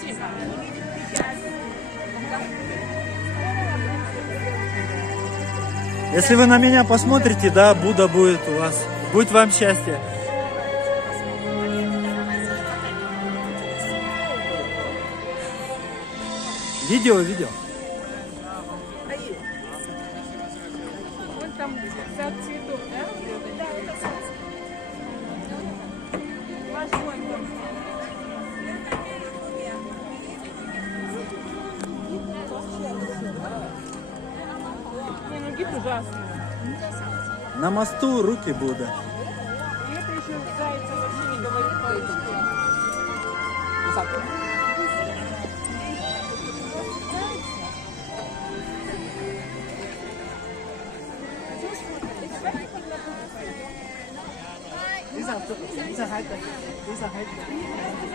近吧。Если вы на меня посмотрите, да, Будда будет у вас. Будь вам счастье. Видео. Вон там сад цветов, да? Да, это сад. Восьмой дом. Не, ну гид ужасный. На мосту руки Будда. И это еще зайца вообще не говорит по-русски. Dieser Heide.